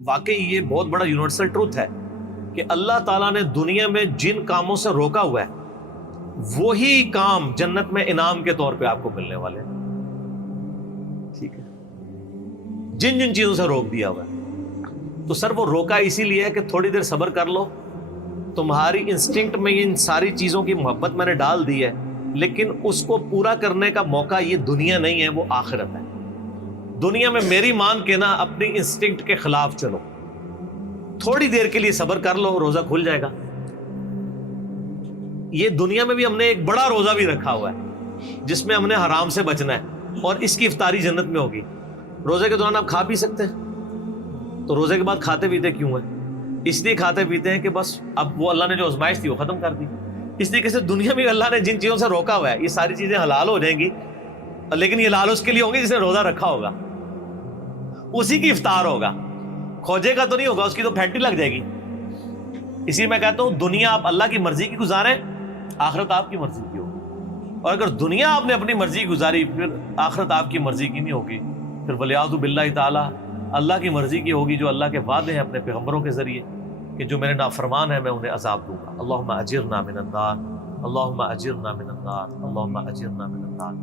واقعی یہ بہت بڑا یونیورسل ٹروتھ ہے کہ اللہ تعالیٰ نے دنیا میں جن کاموں سے روکا ہوا ہے وہی کام جنت میں انعام کے طور پہ آپ کو ملنے والے ہیں. ٹھیک ہے, جن جن چیزوں سے روک دیا ہوا ہے تو سر وہ روکا اسی لیے ہے کہ تھوڑی دیر صبر کر لو, تمہاری انسٹنکٹ میں ان ساری چیزوں کی محبت میں نے ڈال دی ہے, لیکن اس کو پورا کرنے کا موقع یہ دنیا نہیں ہے, وہ آخرت ہے. دنیا میں میری مان کے نا اپنی انسٹنکٹ کے خلاف چلو, تھوڑی دیر کے لیے صبر کر لو, روزہ کھل جائے گا. یہ دنیا میں بھی ہم نے ایک بڑا روزہ بھی رکھا ہوا ہے جس میں ہم نے حرام سے بچنا ہے, اور اس کی افطاری جنت میں ہوگی. روزے کے دوران آپ کھا پی سکتے ہیں, تو روزے کے بعد کھاتے پیتے کیوں ہیں؟ اس لیے کھاتے پیتے ہیں کہ بس اب وہ اللہ نے جو آزمائش تھی وہ ختم کر دی. اس طریقے سے دنیا میں اللہ نے جن چیزوں سے روکا ہوا ہے یہ ساری چیزیں حلال ہو جائیں گی, لیکن یہ حلال اس کے لیے ہوں گی جس نے روزہ رکھا ہوگا, اسی کی افطار ہوگا. کھوجے کا تو نہیں ہوگا, اس کی تو پھینٹی لگ جائے گی. اسی میں کہتا ہوں دنیا آپ اللہ کی مرضی کی گزاریں, آخرت آپ کی مرضی کی ہوگی. اور اگر دنیا آپ نے اپنی مرضی گزاری پھر آخرت آپ کی مرضی کی نہیں ہوگی, پھر ولیعوذ باللہ تعالی اللہ کی مرضی کی ہوگی جو اللہ کے وعدے ہیں اپنے پیغمبروں کے ذریعے کہ جو میرے نافرمان ہیں میں انہیں عذاب دوں گا. اللہم اجرنا من النار, اللہم اجرنا من النار, اللہم اجرنا من النار.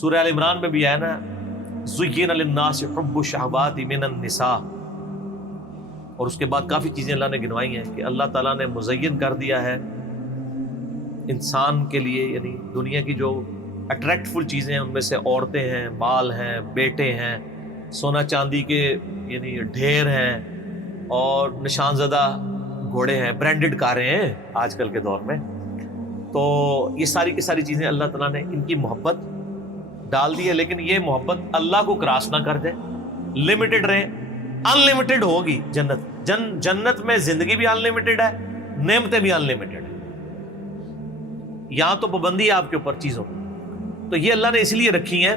سورہ آل عمران میں بھی ہے نا, زُيِّنَ لِلنَّاسِ حُبُّ الشَّهَوَاتِ مِنَ النِّسَاءِ, اور اس کے بعد کافی چیزیں اللہ نے گنوائی ہیں کہ اللہ تعالیٰ نے مزین کر دیا ہے انسان کے لیے, یعنی دنیا کی جو اٹریکٹفل چیزیں ہیں ان میں سے عورتیں ہیں, مال ہیں, بیٹے ہیں, سونا چاندی کے یعنی ڈھیر ہیں, اور نشان زدہ گھوڑے ہیں, برانڈڈ کاریں ہیں آج کل کے دور میں. تو یہ ساری کی ساری چیزیں اللہ تعالیٰ نے ان کی محبت ڈال دی ہے, لیکن یہ محبت اللہ کو کراس نہ کر دے, لمیٹڈ رہے. ان لمیٹڈ ہوگی جنت, جنت میں زندگی بھی ان لمیٹڈ ہے, نعمتیں بھی ان لمیٹڈ ہیں. یہاں تو پابندی ہے آپ کے اوپر چیزوں کی, تو یہ اللہ نے اس لیے رکھی ہیں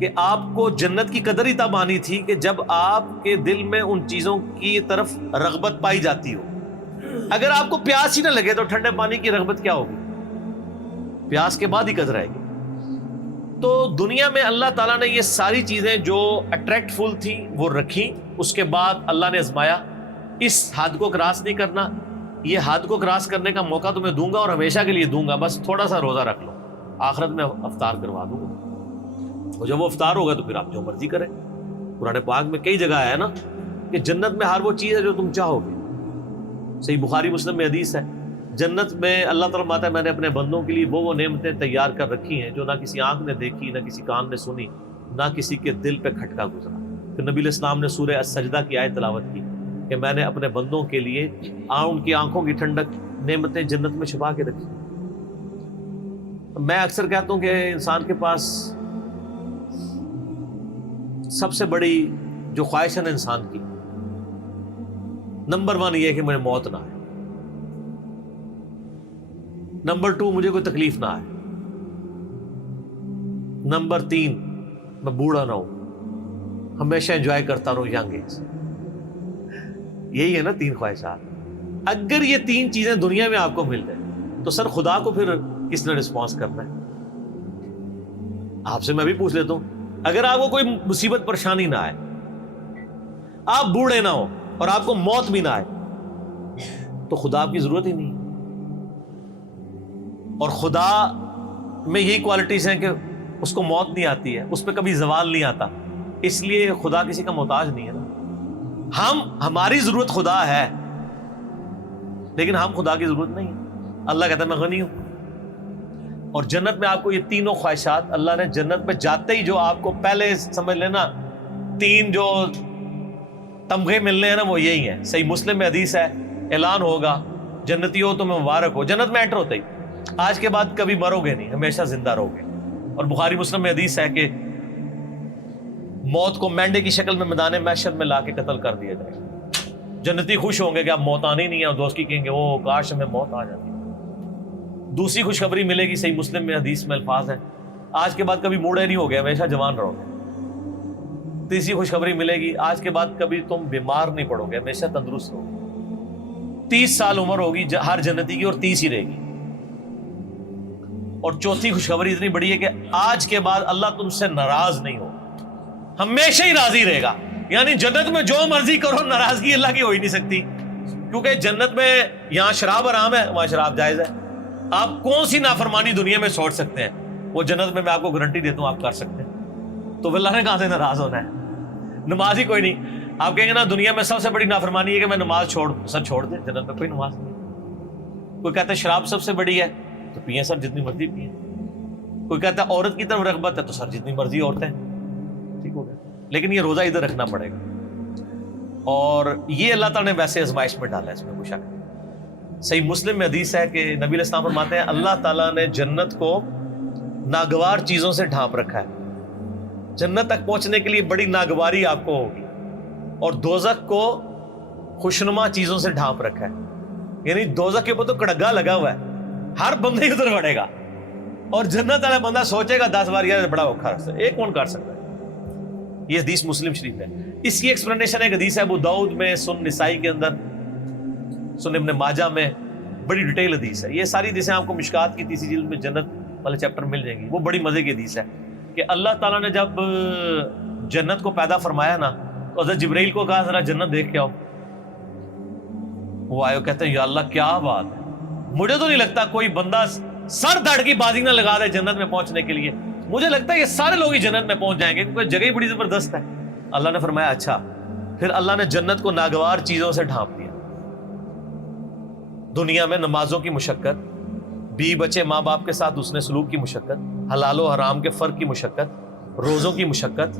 کہ آپ کو جنت کی قدر ہی تب آنی تھی کہ جب آپ کے دل میں ان چیزوں کی طرف رغبت پائی جاتی ہو. اگر آپ کو پیاس ہی نہ لگے تو ٹھنڈے پانی کی رغبت کیا ہوگی؟ پیاس کے بعد ہی قدر آئے گی. تو دنیا میں اللہ تعالیٰ نے یہ ساری چیزیں جو اٹریکٹ فل تھیں وہ رکھی, اس کے بعد اللہ نے آزمایا اس حد کو کراس نہیں کرنا, یہ حد کو کراس کرنے کا موقع تمہیں دوں گا اور ہمیشہ کے لیے دوں گا, بس تھوڑا سا روزہ رکھ لو, آخرت میں افطار کروا دوں گا. اور جب وہ افطار ہوگا تو پھر آپ جو مرضی کریں. قرآن پاک میں کئی جگہ ہے نا کہ جنت میں ہر وہ چیز ہے جو تم چاہو گے. صحیح بخاری مسلم میں حدیث ہے, جنت میں اللہ تعالیٰ فرماتا ہے میں نے اپنے بندوں کے لیے وہ نعمتیں تیار کر رکھی ہیں جو نہ کسی آنکھ نے دیکھی, نہ کسی کان نے سنی, نہ کسی کے دل پہ کھٹکا گزرا. پھر نبی علیہ السلام نے سورہ السجدہ کی آیت تلاوت کی کہ میں نے اپنے بندوں کے لیے ان کی آنکھوں کی ٹھنڈک نعمتیں جنت میں چھپا کے رکھی. میں اکثر کہتا ہوں کہ انسان کے پاس سب سے بڑی جو خواہش ہے نا انسان کی, نمبر 1 یہ ہے کہ مجھے موت نہ آئے, نمبر 2 مجھے کوئی تکلیف نہ آئے, نمبر 3 میں بوڑھا نہ ہوں, ہمیشہ انجوائے کرتا رہوں ینگ ایج. یہی ہے نا 3 خواہشات. اگر یہ 3 چیزیں دنیا میں آپ کو مل جائیں تو سر خدا کو پھر کس نے رسپانس کرنا ہے؟ آپ سے میں بھی پوچھ لیتا ہوں, اگر آپ کو کوئی مصیبت پریشانی نہ آئے, آپ بوڑھے نہ ہو اور آپ کو موت بھی نہ آئے, تو خدا آپ کی ضرورت ہی نہیں. اور خدا میں یہی کوالٹیز ہیں کہ اس کو موت نہیں آتی ہے, اس پہ کبھی زوال نہیں آتا, اس لیے خدا کسی کا محتاج نہیں ہے نا. ہماری ضرورت خدا ہے لیکن ہم خدا کی ضرورت نہیں ہے. اللہ کہتا ہے میں غنی ہوں. اور جنت میں آپ کو یہ تینوں خواہشات اللہ نے جنت میں جاتے ہی جو آپ کو پہلے سمجھ لینا 3 جو تمغے ملنے ہیں نا وہ یہی ہیں. صحیح مسلم میں حدیث ہے, اعلان ہوگا جنتی ہو تو میں مبارک ہو. جنت میں انٹر ہوتے ہی آج کے بعد کبھی مرو گے نہیں, ہمیشہ زندہ رہو گے. اور بخاری مسلم میں حدیث ہے کہ موت کو مینڈے کی شکل میں میدان محشر میں لا کے قتل کر دیا جائے. جنتی خوش ہوں گے کہ اب موت آنی نہیں ہے, اور دوست کی کہیں گے وہ کاش ہمیں موت آ جاتی. دوسری خوشخبری ملے گی, صحیح مسلم میں حدیث میں الفاظ ہیں, آج کے بعد کبھی بوڑھے نہیں ہوگے, ہمیشہ جوان رہو گے. تیسری خوشخبری ملے گی, آج کے بعد کبھی تم بیمار نہیں پڑو گے, ہمیشہ تندرست رہو گے. 30 سال عمر ہوگی ہر جنتی کی اور 30 ہی رہے گی. اور چوتھی خوشخبری اتنی بڑی ہے کہ آج کے بعد اللہ تم سے ناراض نہیں ہو, ہمیشہ ہی راضی رہے گا. یعنی جنت میں جو مرضی کرو ناراضگی اللہ کی ہو ہی نہیں سکتی، کیونکہ جنت میں یہاں شراب حرام ہے، وہاں شراب جائز ہے. آپ کون سی نافرمانی دنیا میں چھوڑ سکتے ہیں، وہ جنت میں آپ کو گارنٹی دیتا ہوں آپ کر سکتے ہیں. تو اللہ نے کہاں سے ناراض ہونا ہے؟ نماز ہی کوئی نہیں. آپ کہیں گے نا دنیا میں سب سے بڑی نافرمانی ہے کہ میں نماز چھوڑ دیں، جنت میں کوئی نماز نہیں. کوئی کہتا ہے شراب سب سے بڑی ہے تو پئیں سر جتنی مرضی پئیں. کوئی کہتا ہے عورت کی طرف رغبت ہے تو سر جتنی مرضی عورتیں، ٹھیک ہو گیا. لیکن یہ روزہ ادھر رکھنا پڑے گا. اور یہ اللہ تعالیٰ نے ویسے آزمائش میں ڈالا ہے، اس میں کوئی شک نہیں. صحیح مسلم میں حدیث ہے کہ نبی علیہ السلام فرماتے ہیں اللہ تعالیٰ نے جنت کو ناگوار چیزوں سے ڈھانپ رکھا ہے. جنت تک پہنچنے کے لیے بڑی ناگواری آپ کو ہوگی، اور دوزخ کو خوشنما چیزوں سے ڈھانپ رکھا ہے. یعنی دوزخ کے اوپر تو کڑگا لگا ہوا ہے، ہر بندے ادھر بڑھے گا، اور جنت والا بندہ سوچے گا 10 بار یار بڑا اوکھا راستہ ہے، ایک کون کر سکتا ہے. یہ حدیث مسلم شریف ہے. اس کی ایکسپلینیشن ایک حدیث ہے ابو داؤد میں، سنن نسائی کے اندر، سنن ابن ماجہ میں، بڑی ڈیٹیل حدیث ہے. یہ ساری حدیثیں آپ کو مشکات کی تیسری جلد میں جنت والے چیپٹر مل جائیں گی. وہ بڑی مزے کی حدیث ہے کہ اللہ تعالیٰ نے جب جنت کو پیدا فرمایا نا تو حضرت جبرائیل کو کہا ذرا جنت دیکھ کے آؤ. وہ آئے کہتے ہیں یا اللہ کیا بات ہے، مجھے تو نہیں لگتا کوئی بندہ سر دھڑ کی بازی نہ لگا دے جنت میں پہنچنے کے لیے. مجھے لگتا ہے یہ سارے لوگ ہی جنت میں پہنچ جائیں گے کیونکہ جگہ ہی بڑی زبردست ہے. اللہ نے فرمایا اچھا. پھر اللہ نے جنت کو ناگوار چیزوں سے ڈھانپ دیا. دنیا میں نمازوں کی مشقت، بیوی بچے ماں باپ کے ساتھ اس نے سلوک کی مشقت، حلال و حرام کے فرق کی مشقت، روزوں کی مشقت،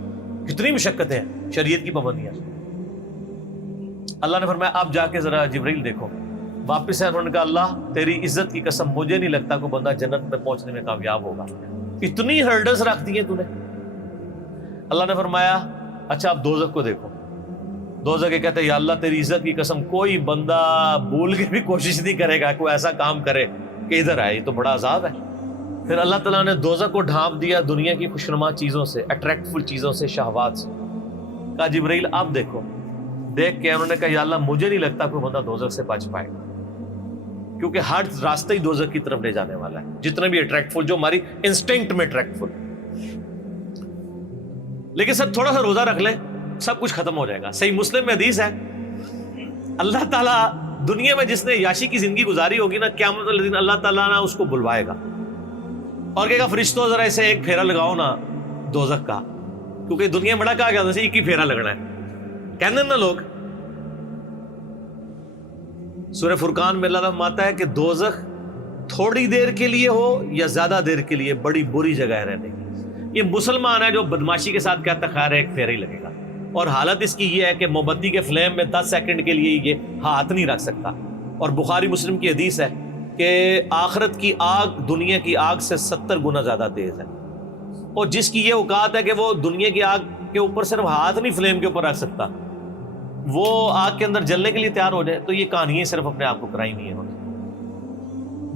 کتنی مشقتیں ہیں، شریعت کی پابندیاں. اللہ نے فرمایا اب جا کے ذرا جبرائیل دیکھو. واپس ہے، انہوں نے کہا اللہ تیری عزت کی قسم مجھے نہیں لگتا کوئی بندہ جنت میں پہنچنے میں کامیاب ہوگا، اتنی ہرڈلز رکھ دی ہیں تو نے. اللہ نے فرمایا اچھا اب دوزخ کو دیکھو. دوزخ کے کہتے ہیں یا اللہ تیری عزت کی قسم کوئی بندہ بھول کے بھی کوشش نہیں کرے گا کوئی ایسا کام کرے کہ ادھر آئے، یہ تو بڑا عذاب ہے. پھر اللہ تعالیٰ نے دوزخ کو ڈھانپ دیا دنیا کی خوشنما چیزوں سے، اٹریکٹفل چیزوں سے، شہوات سے. کہا جبرائیل اب دیکھو. دیکھ کے انہوں نے کہا یا اللہ مجھے نہیں لگتا کوئی بندہ دوزخ سے بچ پائے گا، کیونکہ ہر راستہ ہی دوزخ کی طرف لے جانے والا ہے، جتنا بھی اٹریکٹفل، جو ہماری انسٹنکٹ میں اٹریکٹفل. لیکن سر تھوڑا سا روزہ رکھ لے سب کچھ ختم ہو جائے گا. صحیح مسلم میں حدیث ہے اللہ تعالیٰ دنیا میں جس نے یاشی کی زندگی گزاری ہوگی نا، قیامت والے دن اللہ تعالیٰ نا اس کو بلوائے گا اور کہے گا فرشتوں ذرا اسے ایک پھیرا لگاؤ نا دوزخ کا، کیونکہ دنیا میں بڑا کہا گیا تھا ایک ہی پھیرا لگنا ہے. کہنے نا لوگ. سورہ فرقان میں اللہ فرماتا ہے کہ دوزخ تھوڑی دیر کے لیے ہو یا زیادہ دیر کے لیے بڑی بری جگہ ہے رہنے کی. یہ مسلمان ہے جو بدماشی کے ساتھ کہتا ہے خیر ایک پھیرا ہی لگے گا، اور حالت اس کی یہ ہے کہ موم بتی کے فلیم میں 10 سیکنڈ کے لیے یہ ہاتھ نہیں رکھ سکتا. اور بخاری مسلم کی حدیث ہے کہ آخرت کی آگ دنیا کی آگ سے 70 گنا زیادہ تیز ہے، اور جس کی یہ اوقات ہے کہ وہ دنیا کی آگ کے اوپر صرف ہاتھ نہیں فلیم کے اوپر رکھ سکتا، وہ آگ کے اندر جلنے کے لیے تیار ہو جائے. تو یہ کہانیاں صرف اپنے آپ کو کرائی نہیں ہے.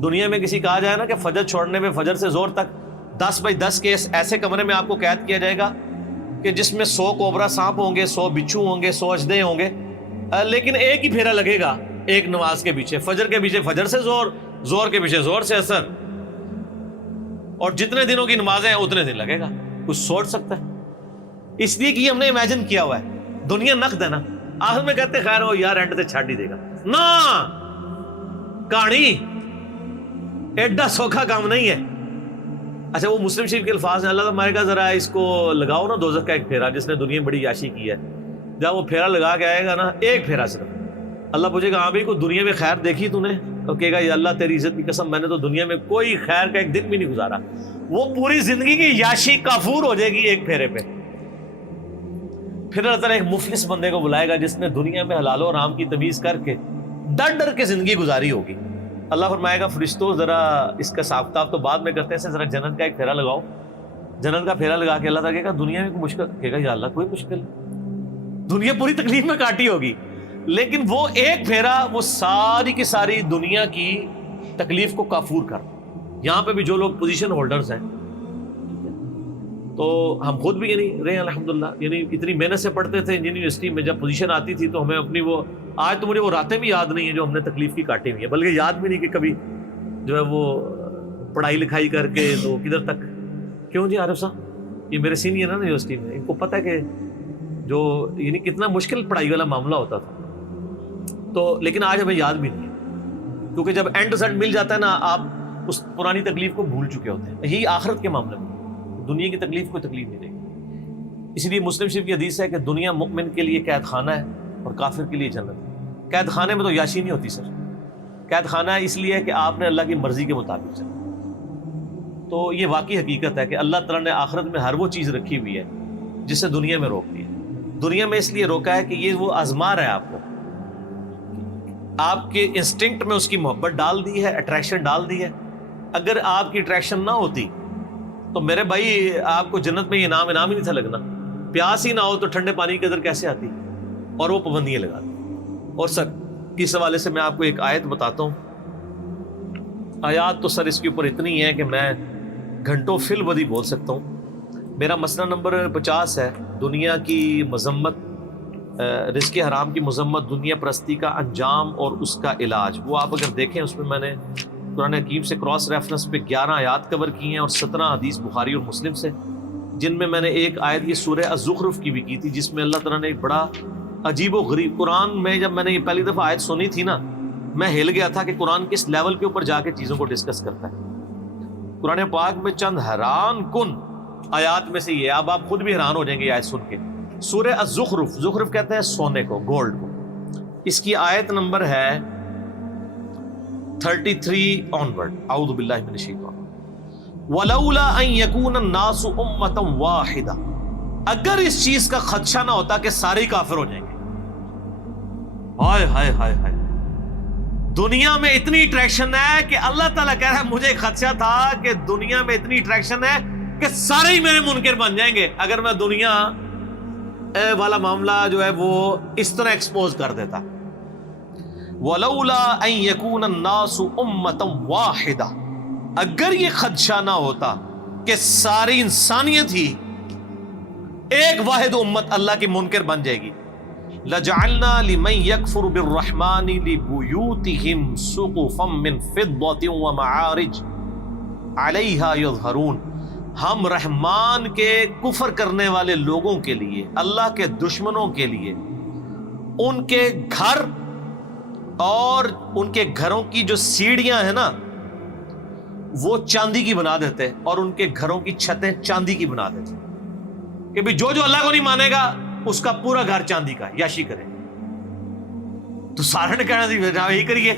دنیا میں کسی کہا جائے نا کہ فجر چھوڑنے میں فجر سے زور تک 10x10 کے ایسے کمرے میں آپ کو قید کیا جائے گا کہ جس میں 100 کوبرا سانپ ہوں گے، 100 بچھو ہوں گے، 100 اژدھے ہوں گے، لیکن ایک ہی پھیرا لگے گا ایک نماز کے پیچھے. فجر کے پیچھے فجر سے زور، زور کے پیچھے زور سے اثر، اور جتنے دنوں کی نمازیں ہیں اتنے دن لگے گا. کچھ سوچ سکتا ہے؟ اس لیے کہ یہ ہم نے امیجن کیا ہوا ہے. دنیا نقد ہے نا، آخر میں کہتے خیر ہو یار اینڈ تے چھاڑ ہی دے گا نا. کہانی ایڈا سوکھا کام نہیں ہے. اچھا وہ مسلم شریف کے الفاظ ہیں، اللہ تعالیٰ کہا ذرا اس کو لگاؤ نا دوزخ کا ایک پھیرا جس نے دنیا میں بڑی یاشی کی ہے. جب وہ پھیرا لگا کے آئے گا نا، ایک پھیرا صرف، اللہ پوچھے گا ہاں بھائی کوئی دنیا میں خیر دیکھی تو نے؟ تو کہے گا یا اللہ تیری عزت کی قسم میں نے تو دنیا میں کوئی خیر کا ایک دن بھی نہیں گزارا. وہ پوری زندگی کی یاشی کافور ہو جائے گی ایک پھیرے پہ. پھر اللہ تعالیٰ ایک مفلس بندے کو بلائے گا جس نے دنیا میں حلال و حرام کی تمیز کر کے ڈر ڈر کے زندگی گزاری ہوگی. اللہ فرمائے گا فرشتوں ذرا اس کا حساب کتاب تو بعد میں کرتے ہیں، ذرا جنت کا ایک پھیرا لگاؤ. جنت کا پھیرا لگا کے اللہ تعالیٰ کہے گا دنیا میں کوئی مشکل؟ کہے گا یا اللہ کوئی مشکل، دنیا پوری تکلیف میں کاٹی ہوگی، لیکن وہ ایک پھیرا وہ ساری کی ساری دنیا کی تکلیف کو کافور کر. یہاں پہ بھی جو لوگ پوزیشن ہولڈرز ہیں، تو ہم خود بھی یعنی رہے ہیں الحمدللہ، یعنی اتنی محنت سے پڑھتے تھے یونیورسٹی میں، جب پوزیشن آتی تھی تو ہمیں اپنی وہ آج تو مجھے وہ راتیں بھی یاد نہیں ہیں جو ہم نے تکلیف کی کاٹی ہوئی ہیں، بلکہ یاد بھی نہیں کہ کبھی جو ہے وہ پڑھائی لکھائی کر کے تو کدھر تک. کیوں جی عارف صاحب یہ میرے سینئر ہے نا یونیورسٹی میں، ان کو پتہ ہے کہ جو یعنی کتنا مشکل پڑھائی والا معاملہ ہوتا تھا. تو لیکن آج ہمیں یاد بھی نہیں ہے, کیونکہ جب اینڈ ٹو سینڈ مل جاتا ہے نا, آپ اس پرانی تکلیف کو بھول چکے ہوتے ہیں. یہی آخرت کے معاملے میں دنیا کی تکلیف کوئی تکلیف نہیں رہے گی. اسی لیے مسلم شریف کی حدیث ہے کہ دنیا مؤمن کے لیے قید خانہ ہے اور کافر کے لیے جنت ہے. قید خانے میں تو یاشی نہیں ہوتی سر. قید خانہ اس لیے کہ آپ نے اللہ کی مرضی کے مطابق چلا. تو یہ واقعی حقیقت ہے کہ اللہ تعالیٰ نے آخرت میں ہر وہ چیز رکھی ہوئی ہے جس سے دنیا میں روک دیا. دنیا میں اس لیے روکا ہے کہ یہ وہ آزما رہا ہے آپ کو, آپ کے انسٹنکٹ میں اس کی محبت ڈال دی ہے, اٹریکشن ڈال دی ہے. اگر آپ کی اٹریکشن نہ ہوتی تو میرے بھائی آپ کو جنت میں یہ انعام ہی نہیں تھا لگنا. پیاس ہی نہ ہو تو ٹھنڈے پانی کی قدر کیسے آتی, اور وہ پابندیاں لگاتی. اور سر اس حوالے سے میں آپ کو ایک آیت بتاتا ہوں. آیات تو سر اس کے اوپر اتنی ہے کہ میں گھنٹوں فی الودی بول سکتا ہوں. میرا مسئلہ نمبر 50 ہے, دنیا کی مذمت, رزق حرام کی مذمت, دنیا پرستی کا انجام اور اس کا علاج. وہ آپ اگر دیکھیں اس میں میں نے قرآن حکیم سے کراس ریفرنس پہ 11 آیات کور کی ہیں اور 17 حدیث بخاری اور مسلم سے, جن میں میں نے ایک آیت یہ سورہ الزخرف کی بھی کی تھی, جس میں اللہ تعالیٰ نے ایک بڑا عجیب و غریب, قرآن میں جب میں نے یہ پہلی دفعہ آیت سنی تھی نا, میں ہل گیا تھا کہ قرآن کس لیول کے اوپر جا کے چیزوں کو ڈسکس کرتا ہے. قرآن پاک میں چند حیران کن آیات میں سے یہ, اب آپ خود بھی حیران ہو جائیں گے یہ آیت سن کے. سورہ الزخرف, زخرف کہتے ہیں سونے کو, گولڈ کو. اس کی آیت نمبر ہے 33 آنورڈ. اعوذ باللہ من الشیطان. ولولا ان یکون الناس امۃ واحدہ, اگر اس چیز کا خدشہ نہ ہوتا کہ سارے کافر ہو جائیں گے. ہائے ہائے ہائے ہائے, دنیا میں اتنی اٹریکشن ہے کہ اللہ تعالیٰ کہہ رہا ہے مجھے خدشہ تھا کہ دنیا میں اتنی اٹریکشن ہے کہ سارے ہی میرے منکر بن جائیں گے اگر میں دنیا والا معاملہ جو ہے وہ اس طرح ایکسپوز کر دیتا. وَلَوْلَا أَن يَكُونَ النَّاسُ أُمَّةً وَاحِدَةً, اگر یہ خدشہ نہ ہوتا کہ ساری انسانیت ہی ایک واحد امت اللہ کی منکر بن جائے گی. لَجَعَلْنَا لِمَن يَكْفُرُ بِالرَّحْمَنِ لِبُيُوتِهِمْ سُقُفًا مِّن فِضَّةٍ وَمَعَارِجَ عَلَيْهَا يَظْهَرُونَ, ہم رحمان کے کفر کرنے والے لوگوں کے لیے, اللہ کے دشمنوں کے لیے, ان کے گھر اور ان کے گھروں کی جو سیڑھیاں ہیں نا وہ چاندی کی بنا دیتے, اور ان کے گھروں کی چھتیں چاندی کی بنا دیتے کہ بھی جو اللہ کو نہیں مانے گا اس کا پورا گھر چاندی کا, یاشی کرے. تو سارے نے کہنا تھی یہی کریے.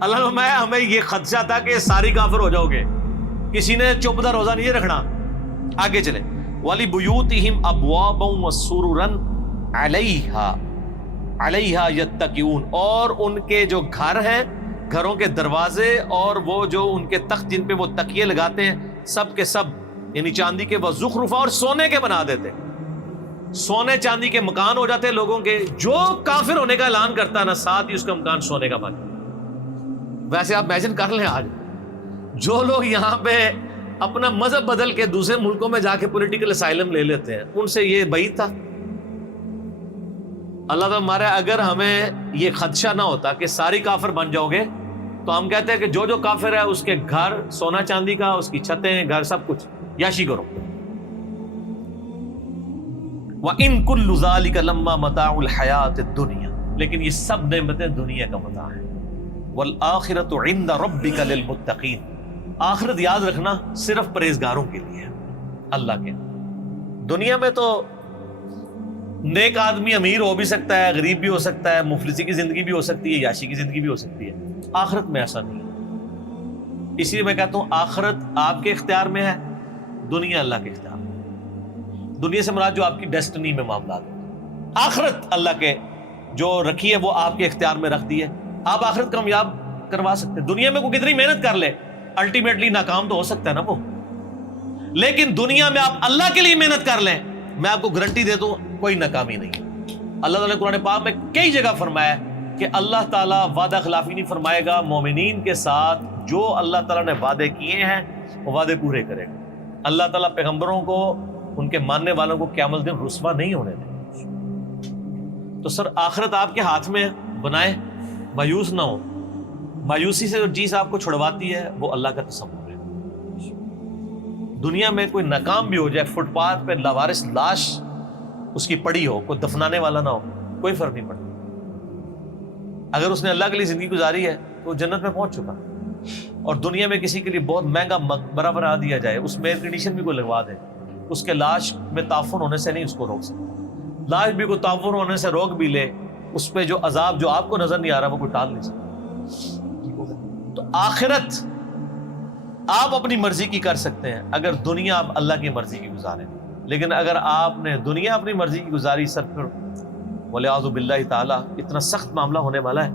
اللہ میں ہمیں یہ خدشہ تھا کہ ساری کافر ہو جاؤ گے, کسی نے چوپدہ روزہ نہیں رکھنا. آگے چلیں. وَلِبُيُوتِهِمْ أَبْوَابًا وَسُرُرًا عَلَيْهَا يَتَّكِئُونَ, اور ان کے جو گھر ہیں, گھروں کے دروازے اور وہ جو ان کے تخت جن پہ وہ تکیے لگاتے ہیں, سب کے سب یعنی چاندی کے, وَزُخْرُفًا, اور سونے کے بنا دیتے. سونے چاندی کے مکان ہو جاتے ہیں لوگوں کے. جو کافر ہونے کا اعلان کرتا ہے نا, ساتھ ہی اس کا مکان سونے کا بن. ویسے آپ امیجن کر لیں, آج جو لوگ یہاں پہ اپنا مذہب بدل کے دوسرے ملکوں میں جا کے پولیٹیکل اسائلم لے لیتے ہیں, ان سے یہ بعید تھا. اللہ تعالیٰ ہمارا, اگر ہمیں یہ خدشہ نہ ہوتا کہ ساری کافر بن جاؤ گے تو ہم کہتے ہیں کہ جو کافر ہے اس کے گھر سونا چاندی کا, اس کی چھتیں, گھر, سب کچھ یاشی کرو. وَإِن كُلُّ ذَلِكَ لَمَّا مَتَاعُ الْحَيَاةِ الدُّنْيَا, لیکن یہ سب نعمتیں دنیا کا متاع ہیں. وَالْآخِرَةُ عِنْدَ رَبِّكَ لِلْمُتَّقِينَ, آخرت یاد رکھنا صرف پرہیزگاروں کے لیے اللہ کے. دنیا میں تو نیک آدمی امیر ہو بھی سکتا ہے, غریب بھی ہو سکتا ہے, مفلسی کی زندگی بھی ہو سکتی ہے, یاشی کی زندگی بھی ہو سکتی ہے. آخرت میں ایسا نہیں ہے. اسی لیے میں کہتا ہوں آخرت آپ کے اختیار میں ہے, دنیا اللہ کے اختیار میں. دنیا سے مراد جو آپ کی ڈیسٹنی میں معاملات ہیں, آخرت اللہ کے جو رکھی ہے وہ آپ کے اختیار میں رکھ دی ہے. آپ آخرت کامیاب کروا سکتے ہیں. دنیا میں کوئی کتنی محنت کر لے الٹیمیٹلی ناکام تو ہو سکتا ہے نا وہ, لیکن دنیا میں آپ اللہ کے لیے محنت کر لیں, میں آپ کو گارنٹی دیتا ہوں کوئی ناکامی نہیں. اللہ تعالیٰ نے قرآن پاک میں کئی جگہ فرمایا کہ اللہ تعالیٰ وعدہ خلافی نہیں فرمائے گا. مومنین کے ساتھ جو اللہ تعالیٰ نے وعدے کیے ہیں وہ وعدے پورے کرے گا. اللہ تعالیٰ پیغمبروں کو, ان کے ماننے والوں کو قیامت دن رسوا نہیں ہونے دیں. تو سر آخرت آپ کے ہاتھ میں بنائے, مایوس نہ ہو. مایوسی سے جو چیز آپ کو چھڑواتی ہے وہ اللہ کا تصور ہے. دنیا میں کوئی ناکام بھی ہو جائے, فٹ پاتھ پہ لاوارث لاش اس کی پڑی ہو, کوئی دفنانے والا نہ ہو, کوئی فرق نہیں پڑتا. اگر اس نے اللہ کے لیے زندگی گزاری ہے تو وہ جنت میں پہنچ چکا. اور دنیا میں کسی کے لیے بہت مہنگا مقبرہ بنا دیا جائے, اس میں ایئر کنڈیشن بھی کوئی لگوا دے, اس کے لاش میں تعفن ہونے سے نہیں اس کو روک سکتا. لاش بھی کوئی تعفن ہونے سے روک بھی لے, اس پہ جو عذاب جو آپ کو نظر نہیں آ رہا وہ کوئی ٹال نہیں سکتا. تو آخرت آپ اپنی مرضی کی کر سکتے ہیں اگر دنیا آپ اللہ کی مرضی کی گزاریں, لیکن اگر آپ نے دنیا اپنی مرضی کی گزاری سر پھر ولیعوذ باللہ تعالیٰ اتنا سخت معاملہ ہونے والا ہے.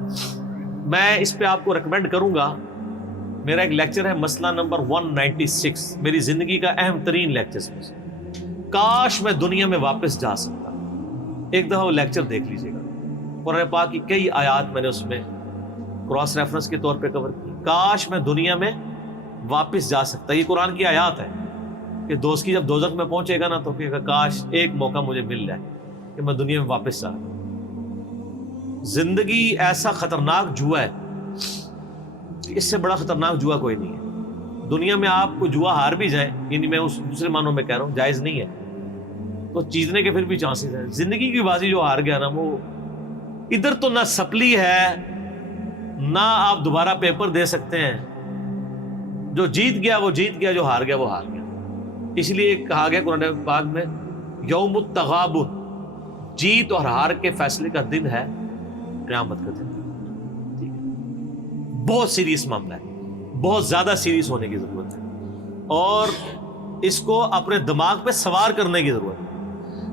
میں اس پہ آپ کو ریکمینڈ کروں گا, میرا ایک لیکچر ہے مسئلہ نمبر 196, میری زندگی کا اہم ترین لیکچر میں سے. کاش میں دنیا میں واپس جا سکتا. ایک دفعہ وہ لیکچر دیکھ لیجئے گا. قرآن پاک کی کئی آیات میں نے اس میں کراس ریفرنس کے طور پہ کور کی. کاش میں دنیا میں واپس جا سکتا. یہ قرآن کی آیات ہے کہ دوست کی جب دوزخ میں پہنچے گا نا تو کہے گا کاش ایک موقع مجھے مل جائے کہ میں دنیا میں واپس جا. زندگی ایسا خطرناک جوا ہے کہ اس سے بڑا خطرناک جوا کوئی نہیں ہے. دنیا میں آپ کو جوا ہار بھی جائیں, یعنی میں اس دوسرے معنوں میں کہہ رہا ہوں جائز نہیں ہے, تو جیتنے کے پھر بھی چانسز ہیں. زندگی کی بازی جو ہار گیا نا, وہ ادھر تو نہ سپلی ہے نہ آپ دوبارہ پیپر دے سکتے ہیں. جو جیت گیا وہ جیت گیا, جو ہار گیا وہ ہار گیا. اس لیے کہا گیا قرآن پاک میں یوم التغابن, جیت اور ہار کے فیصلے کا دن ہے قیامت کا دن. ٹھیک ہے, بہت سیریس معاملہ ہے, بہت زیادہ سیریس ہونے کی ضرورت ہے, اور اس کو اپنے دماغ پہ سوار کرنے کی ضرورت ہے.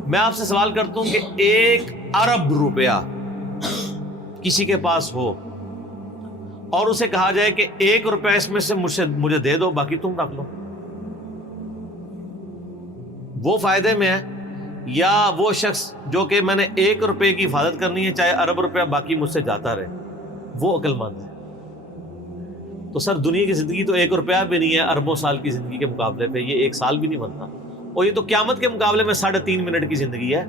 میں آپ سے سوال کرتا ہوں کہ 1 ارب روپیہ کسی کے پاس ہو اور اسے کہا جائے کہ 1 روپیہ اس میں سے مجھے دے دو, باقی تم رکھ لو, وہ فائدے میں ہے یا وہ شخص جو کہ میں نے 1 روپے کی حفاظت کرنی ہے چاہے ارب روپیہ باقی مجھ سے جاتا رہے, وہ عقل مند ہے. تو سر دنیا کی زندگی تو 1 روپیہ بھی نہیں ہے اربوں سال کی زندگی کے مقابلے پہ, یہ 1 سال بھی نہیں بنتا. اور یہ تو قیامت کے مقابلے میں 3.5 منٹ کی زندگی ہے.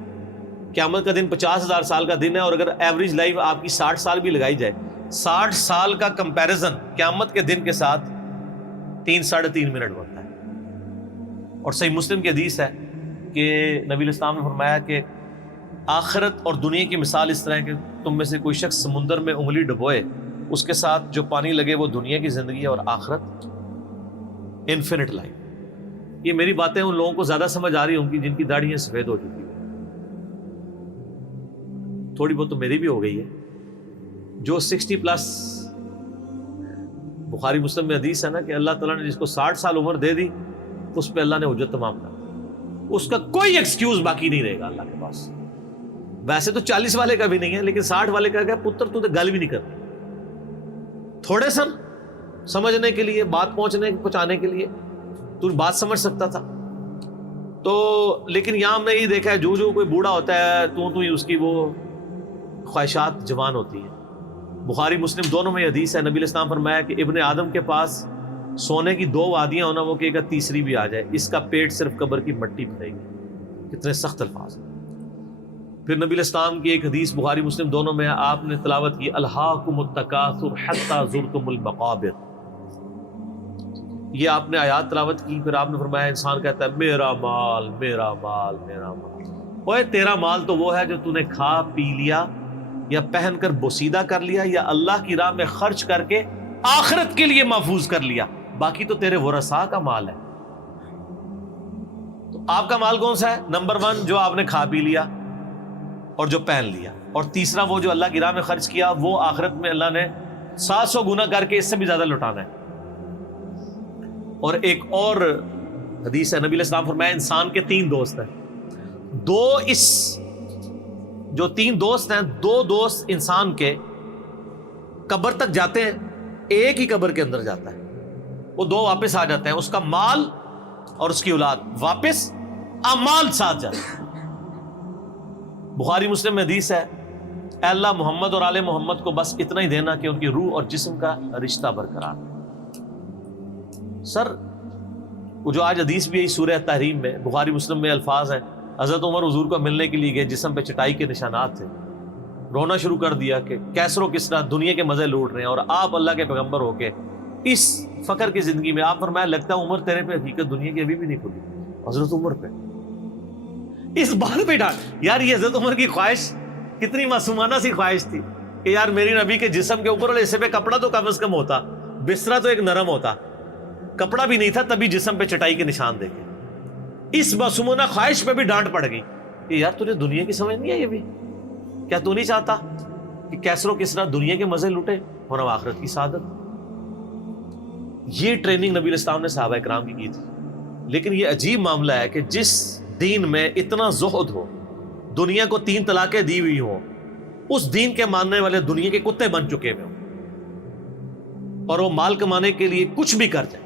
قیامت کا دن 50,000 سال کا دن ہے, اور اگر ایوریج لائف آپ کی 60 سال بھی لگائی جائے, 60 سال کا کمپیریزن قیامت کے دن کے ساتھ 3.5 منٹ بنتا ہے. اور صحیح مسلم کی حدیث ہے کہ نبی علیہ السلام نے فرمایا کہ آخرت اور دنیا کی مثال اس طرح ہے کہ تم میں سے کوئی شخص سمندر میں انگلی ڈبوئے, اس کے ساتھ جو پانی لگے وہ دنیا کی زندگی ہے اور آخرت انفینٹ لائف. یہ میری باتیں ان لوگوں کو زیادہ سمجھ آ رہی ہوں گی جن کی داڑھیاں سفید ہو چکی ہیں, تھوڑی بہت تو میری بھی ہو گئی ہے. جو 60+, بخاری مسلم میں حدیث ہے نا کہ اللہ تعالیٰ نے جس کو 60 سال عمر دے دی تو اس پہ اللہ نے حجت تمام کر دی, اس کا کوئی ایکسکیوز باقی نہیں رہے گا اللہ کے پاس. ویسے تو 40 والے کا بھی نہیں ہے, لیکن 60 والے کا پتر تو گل بھی نہیں کرتی. تھوڑے سن سمجھنے کے لیے, بات پہنچانے کے لیے تو بات سمجھ سکتا تھا. تو لیکن یہاں ہم نے یہ دیکھا ہے جو کوئی بوڑھا ہوتا ہے تو ہی اس کی وہ خواہشات جوان ہوتی ہیں. بخاری مسلم دونوں میں حدیث ہے, نبی علیہ السلام فرمایا کہ ابن آدم کے پاس سونے کی 2 وادیاں ہونا, وہ کہ تیسری بھی آ جائے, اس کا پیٹ صرف قبر کی مٹی بھرے گی. کتنے سخت الفاظ ہیں. پھر نبی علیہ السلام کی ایک حدیث بخاری مسلم دونوں میں آپ نے تلاوت کی, الہاکم التکاثر حتی زرتم المقابر. یہ آپ نے آیات تلاوت کی, پھر آپ نے فرمایا انسان کہتا ہے میرا مال میرا مال میرا مال. اوے تیرا مال تو وہ ہے جو تو نے کھا پی لیا یا پہن کر بوسیدہ کر لیا یا اللہ کی راہ میں خرچ کر کے آخرت کے لیے محفوظ کر لیا, باقی تو تیرے ورثاء کا مال ہے. تو آپ کا مال کون سا ہے؟ نمبر 1 جو آپ نے کھا پی لیا اور جو پہن لیا, اور تیسرا وہ جو اللہ کی راہ میں خرچ کیا, وہ آخرت میں اللہ نے 700 گنا کر کے اس سے بھی زیادہ لوٹانا ہے. اور ایک اور حدیث ہے, نبی علیہ السلام فرمایا انسان کے 3 دوست ہیں. جو 3 دوست ہیں, 2 دوست انسان کے قبر تک جاتے ہیں, ایک ہی قبر کے اندر جاتا ہے, وہ 2 واپس آ جاتے ہیں, اس کا مال اور اس کی اولاد واپس, اعمال ساتھ جاتے ہیں. بخاری مسلم میں حدیث ہے, اے اللہ محمد اور آل محمد کو بس اتنا ہی دینا کہ ان کی روح اور جسم کا رشتہ برقرار. سر وہ جو آج حدیث بھی ہے سورہ تحریم میں, بخاری مسلم میں الفاظ ہیں, حضرت عمر حضور کو ملنے کے لیے گئے, جسم پہ چٹائی کے نشانات تھے, رونا شروع کر دیا کہ کیسر و کسرا دنیا کے مزے لوٹ رہے ہیں اور آپ اللہ کے پیغمبر ہو کے اس فقر کی زندگی میں. آپ فرمایا لگتا ہے عمر تیرے پہ حقیقت دنیا کی ابھی بھی نہیں کھلی. حضرت عمر پہ اس بات پہ ڈانٹ. یار یہ حضرت عمر کی خواہش کتنی معصومانہ سی خواہش تھی کہ یار میری نبی کے جسم کے اوپر والے حصے پہ کپڑا تو کم از کم ہوتا, بسترا تو ایک نرم ہوتا, کپڑا بھی نہیں تھا تبھی جسم پہ چٹائی کے نشان دیکھے. اس معصومانہ خواہش پہ بھی ڈانٹ پڑ گئی کہ یار تجھے دنیا کی سمجھ نہیں ہے, یہ بھی کیا تو نہیں چاہتا کہ کیسر و کسرا دنیا کے مزے لوٹے اور ہم آخرت کی سعادت. یہ ٹریننگ نبی علیہ السلام نے صحابہ کرام کی کی تھی. لیکن یہ عجیب معاملہ ہے کہ جس دین میں اتنا زہد ہو, دنیا کو 3 طلاقیں دی ہوئی ہوں, اس دین کے ماننے والے دنیا کے کتے بن چکے ہوئے ہوں اور وہ مال کمانے کے لیے کچھ بھی کر جائیں.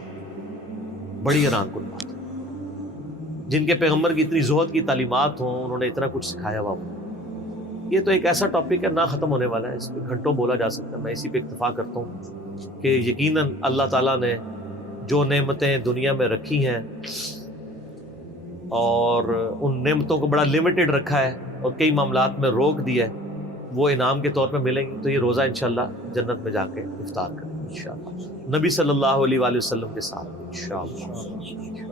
بڑی حیران کن بات ہے. جن کے پیغمبر کی اتنی زہد کی تعلیمات ہوں, انہوں نے اتنا کچھ سکھایا ہوا ہو. یہ تو ایک ایسا ٹاپک ہے نہ ختم ہونے والا ہے, اس پہ گھنٹوں بولا جا سکتا ہے. میں اسی پہ اکتفا کرتا ہوں کہ یقیناً اللہ تعالیٰ نے جو نعمتیں دنیا میں رکھی ہیں اور ان نعمتوں کو بڑا لمیٹڈ رکھا ہے اور کئی معاملات میں روک دیا ہے, وہ انعام کے طور پہ ملیں گی. تو یہ روزہ انشاءاللہ جنت میں جا کے افطار کریں گے انشاءاللہ, نبی صلی اللہ علیہ وآلہ وسلم کے ساتھ انشاءاللہ.